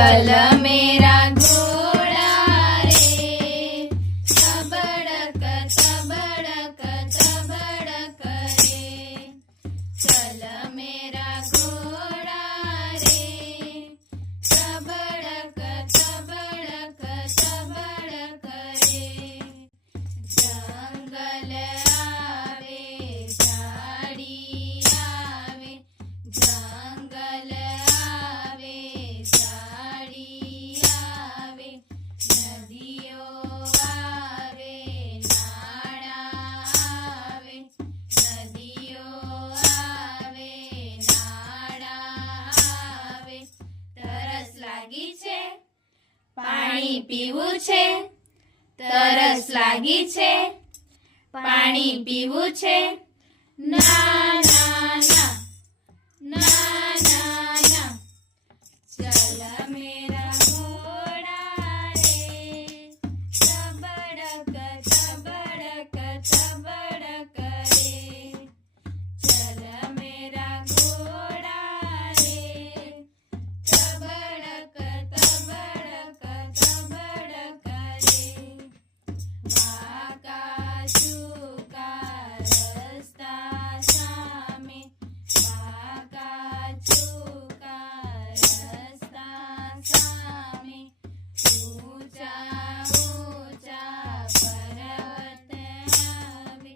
चल मेरा घोड़ा रे, तबड़क तबड़क तबड़क रे। चल मेरा घोड़ा रे, तबड़क तबड़क तबड़क रे। जंगल आवे झाड़ी आवे, जंगल आवे झाड़ी आवे, नदियों आवे नाड़ा आवे, नदियों आवे नाड़ा आवे। तरस लागी छे पाणी पीवू छे, तरस लागी छे पाणी पीवू छे। ना ना ना ना ना ना। चल मेरा घोड़ा रे, तबड़क तबड़क तबड़क रे। चल मेरा घोड़ा रे, तबड़क तबड़क तबड़क रे। वाका चूका रस्ता सामे, वाका चूका रस्ता सामे। ऊंचा ऊंचा पर्वत आवे,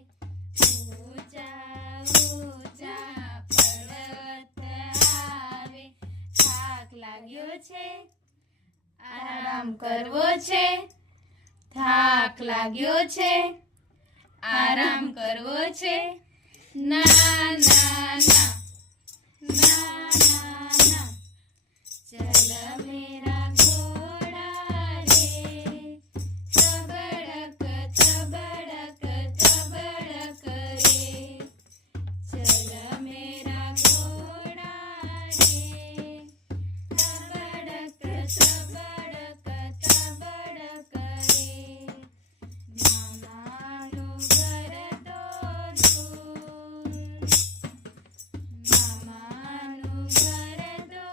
ऊंचा ऊंचा पर्वत आवे। થાક લાગ્યો છે, આરામ કરવો છે, થાક લાગ્યો છે, આરામ કરવો છે। ના ના ના ના ના ના। ચલ મેરા ઘોડા રે, તબડક તબડક તબડક રે। ચલ મેરા ઘોડા રે, તબડક તબડક તબડક રે। મામાનું ઘર તો દૂર, મામાનું ઘર તો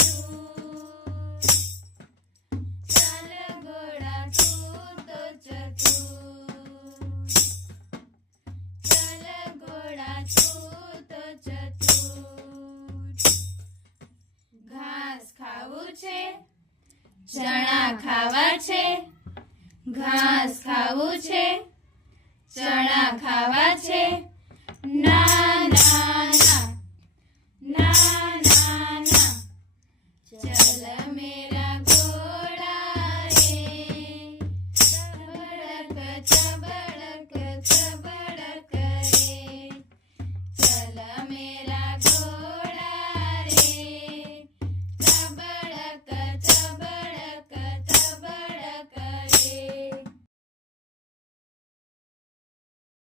દૂર। ચાલ ઘોડા તું તો ચતુર, ચાલ ઘોડા તું તો ચતુર। ઘાસ ખાવું છે, ચણા ખાવા છે, ઘાસ ખાવું છે, ચણા ખાવા છે। ના ના ના ના ના ના। ચલ મેરા ઘોડા રે, તબડક તબડક